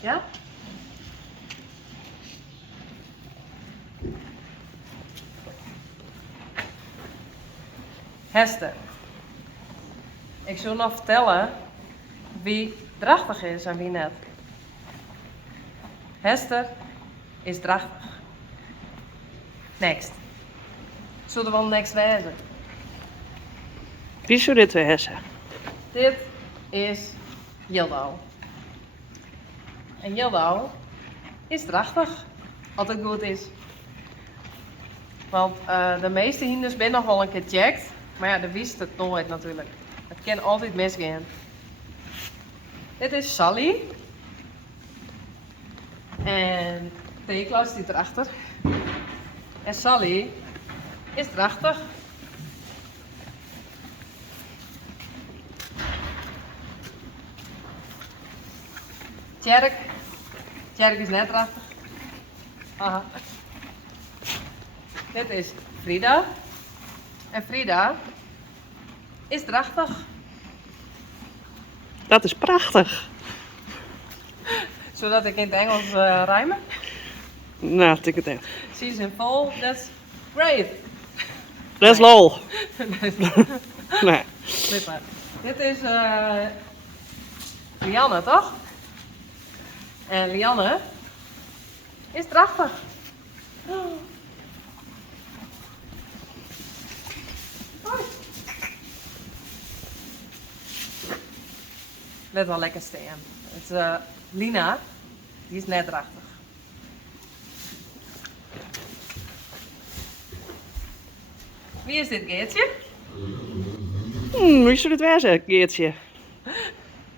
Ja? Hester. Ik zal nog vertellen wie drachtig is en wie net. Hester is drachtig. Next. Zullen we wel next wezen? Wie zou dit weer hebben? Dit is Jildau. En Jildau is drachtig. Altijd goed is. Want de meeste hinders ben nog wel een keer checkt. Maar ja, dat wist het nooit natuurlijk. Het kan altijd misgaan. Dit is Sally. En Tekla zit erachter. En Sally is drachtig. Tjerk. Tjerk is net drachtig. Aha. Dit is Frida. En Frida is drachtig. Dat is prachtig. Zodat ik in het Engels rijmen. Nou, tik het echt. She's in full, that's great. Dat is lol. Nee. Dit maar. Dit is Lianne, toch? En Lianne is drachtig. Hoi. Let wel lekker staan. Het is Lina, die is net drachtig. Wie is dit Geertje? Wie zou dit weer zijn, Geertje?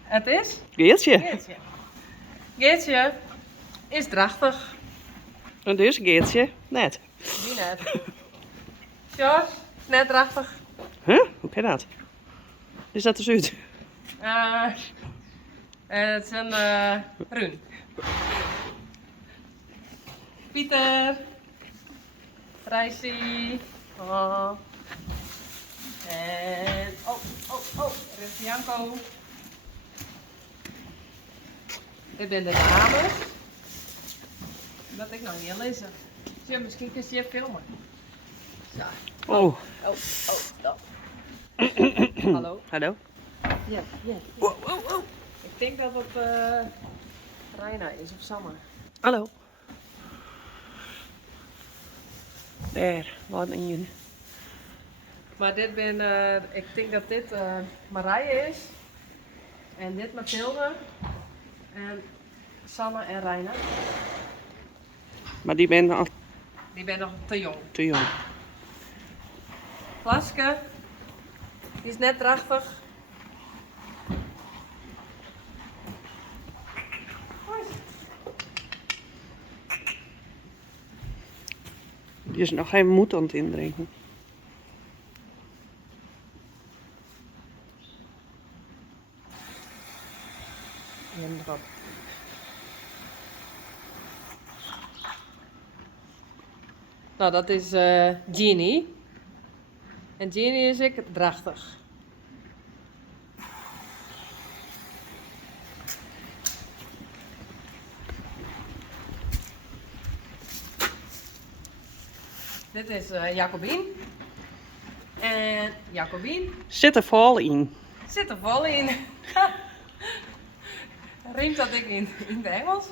Het is Geertje. Geertje. Geertje is drachtig. En dus Geertje net. Die net. George is net drachtig. Huh? Hoe kan dat? Is dat de Zuid? Het is een Run. Pieter. Rijsie. Oh. En er is Janko. Dit zijn de dames. Dat ik nog niet lezen. Ja, misschien kun je je filmen. Zo. Oh. Oh. Hallo. Hallo. Ja. Wow. Ik denk dat het Reina is of Sammer. Hallo. Daar, wat een jullie. Maar dit ben, ik denk dat dit Marije is. En dit Mathilde. En Sanne en Reina. Maar die ben al Die ben nog te jong. te jong. Plaske. Die is net drachtig. Hoi. Die is nog geen moed aan het indrinken. En erop. Nou, dat is Jeannie. En Jeannie is ik drachtig. Dit is Jacobien. En Jacobien Zit er vol in. zit er vol in. Riemt dat ik in het Engels?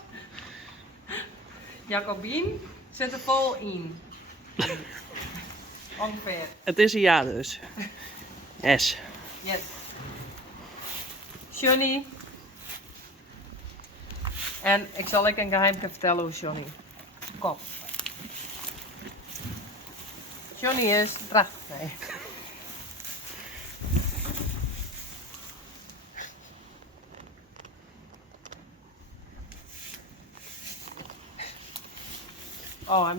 Jacobien zit er vol in. Ongeveer. Het is een ja dus. Yes. Yes. Johnny. En ik zal een geheimje vertellen over Johnny. Kom. Johnny is drachtig. Nee. Oh,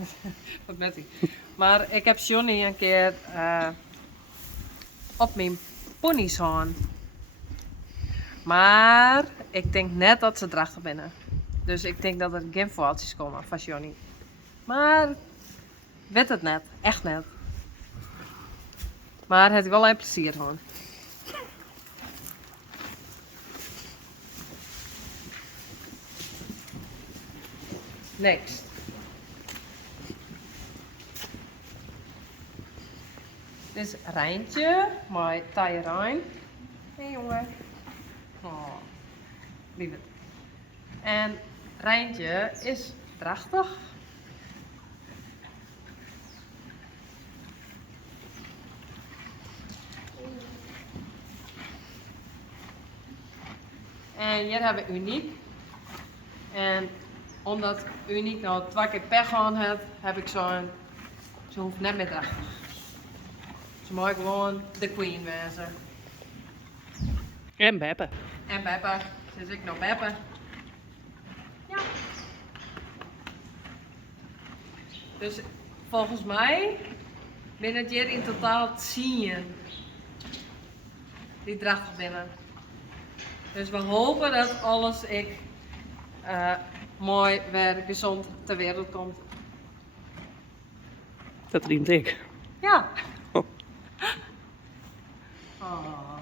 wat met hij. Maar ik heb Johnny een keer op mijn pony's gehad. Maar ik denk net dat ze drachtig binnen. Dus ik denk dat er geen foutjes komen van Johnny. Maar weet het net, echt net. Maar het is wel een plezier gewoon. Next. Dit is Rijntje, maar taaie Rijn. Hé jongen. Oh, lieve. En Rijntje is drachtig. En hier hebben we Uniek. En omdat Uniek nou 2 keer pech gehad heeft, heb ik zo'n. Ze hoeft net meer drachtig. Ze mag gewoon de queen wezen. En Beppe. En Beppe. Dus ik nog Beppe. Ja. Dus volgens mij ben het hier in totaal 10 die drachtig binnen. Dus we hopen dat alles mooi weer gezond ter wereld komt. Dat riemt ik. Ja. Oh. Oh.